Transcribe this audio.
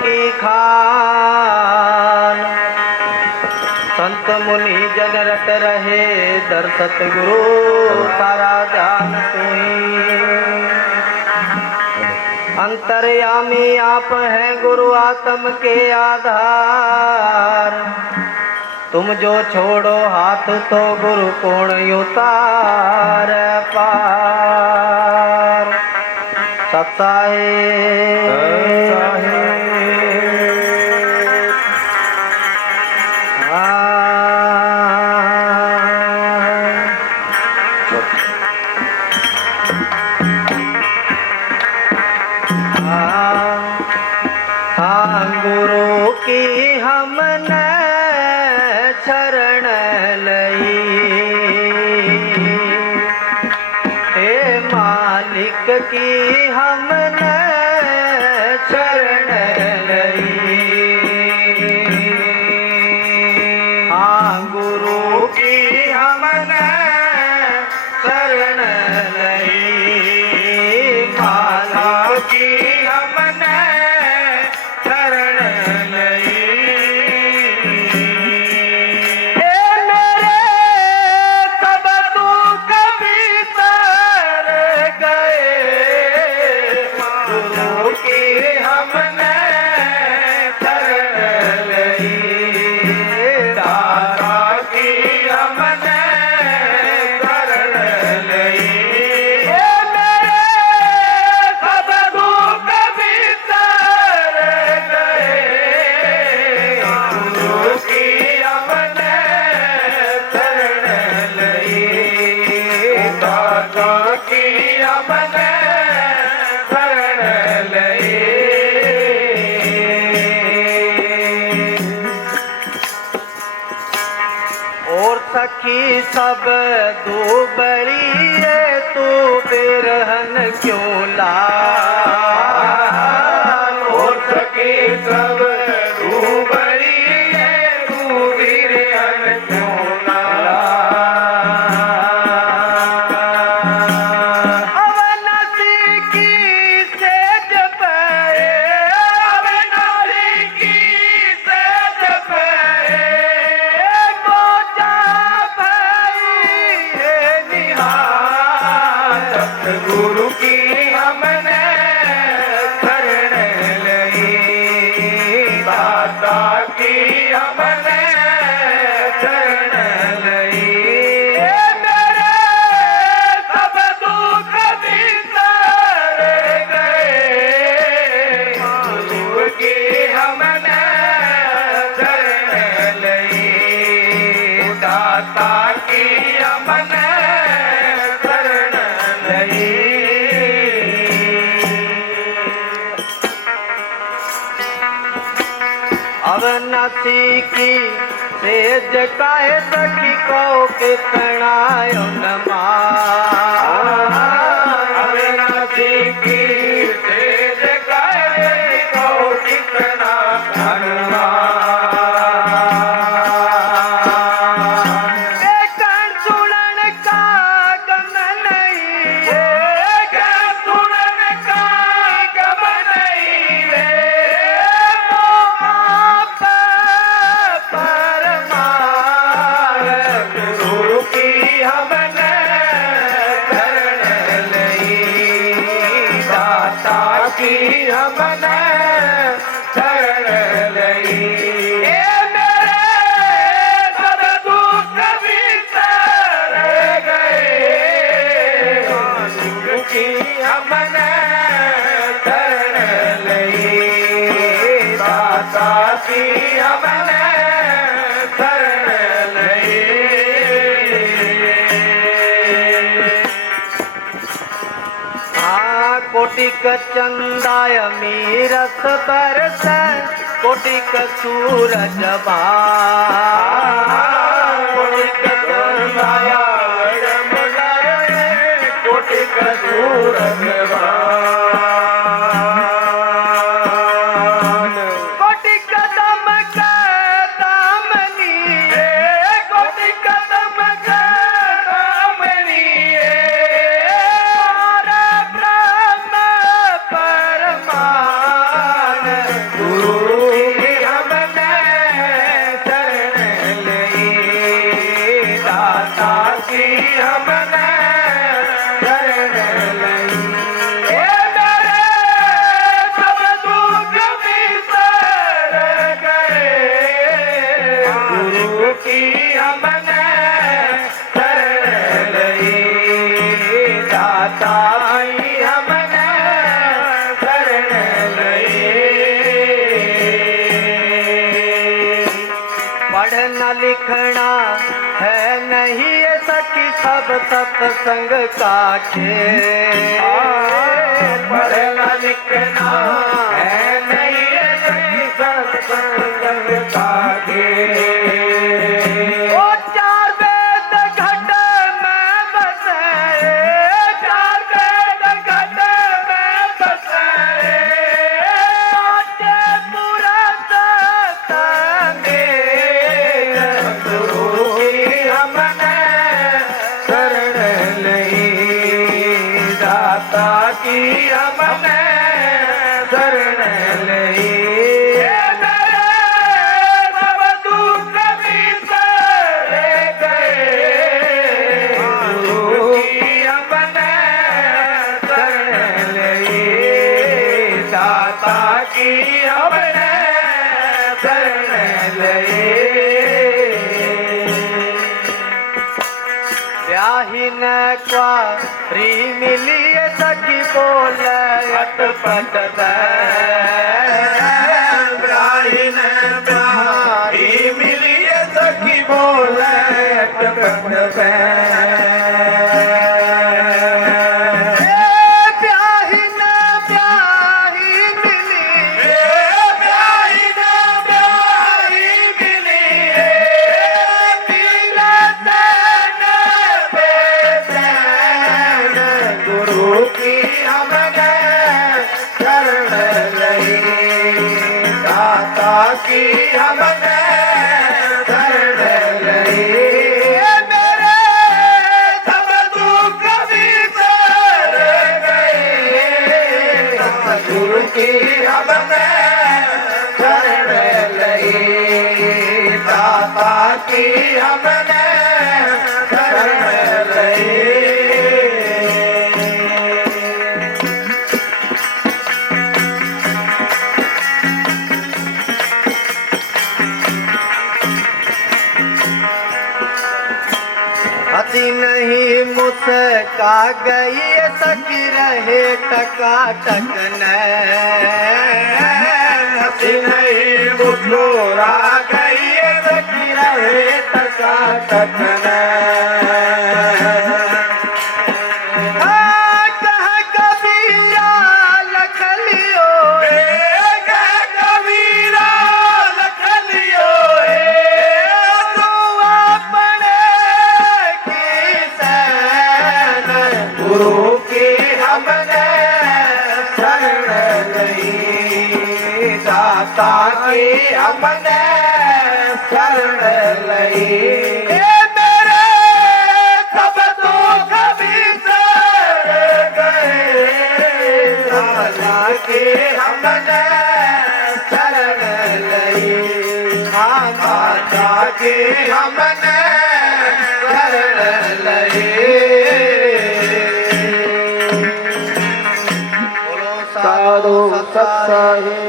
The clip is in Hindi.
की खान। संत मुनि जन रट रहे दर सतगुरु सारा जान तुई। अंतर्यामी आप हैं गुरु आत्म के आधार। तुम जो छोड़ो हाथ तो गुरु कौन उतार पार। गुरु की हमने शरण लई। हे मालिक की हमने शरण लई। हाँ गुरु की हमने शरण लई। माला की हमने शरण लई। सब दुख बिसर गए। गुरु की हमने शरण लई। दाता की हमने शरण लई। सब दुख बिसर गए। गुरु की हमने शरण लई। दाता की हमने शरण लई। और सखी सब दुबरी है तू बिरहन क्यों ला। और सखी सब दुबरी है तू बिरहन क्यों ला। अवनति की सेज पे। अवनति की सेज पे। गुरु की हमने शरण लई। दाता की हमने शरण लई। मेरे सब दुख बिसर गए। गुरु की हमने शरण लई। दाता की हमने शरण लई। अवनति की सेज काहे सखी को कितना नमा। अवनति की सेज काहे को कितना नमा। की हमने शरण लई। मेरे सब दुख बिसर गए। गुरु की हमने शरण लई। दाता की हमने शरण लई। कोटिक चंदाय मीरस बरस। कोटिक सूरज कोटिक चंदाय कोटिक सूरज कोटिक दमक दामनी। कोटिक दमक दामनी। गुरु लिखना है नहीं ये सखी सब सत्संग का खेल। पढ़ना लिखना है नहीं ये सखी सत्संग का खेल। ओ चार वेद घट में बसे, चार वेद घट में बसे, साचे पुरत संगे, गुरु की हमने शरण लई, दाता की हमने शरण लई। सब दुख बिसर गए, गुरु की हमने शरण लई, दाता की हमने शरण लई। ब्याहीन क्वारी मिली ये सखी बोल अटपट ब्राहीन ब्राही मिली सखी बोले अटपट ब्याहीन ब्याही मिली, ब्राहीन ब्राही मिली, गुरु की हमने शरण लई, दाता की हमने शरण लई। मेरे सब दुख बिसर गए, गुरु की हमने शरण लई, दाता की हमने शरण लई। हंसी नहीं मुस्का गई ये सखी रहे टका टकन, हंसी नहीं मुस्कुरा गई सखी रहे टका टकन। कह कबीरा लख लियो, कबीरा लख लियो, तू अपने की सैन, गुरु की हमने शरण लई, दाता की हमने शरण लई। मेरे सब दुख बिसर गए, दाता की हमने शरण लई, माता की हमने शरण लई। बोलो साधु सत्साही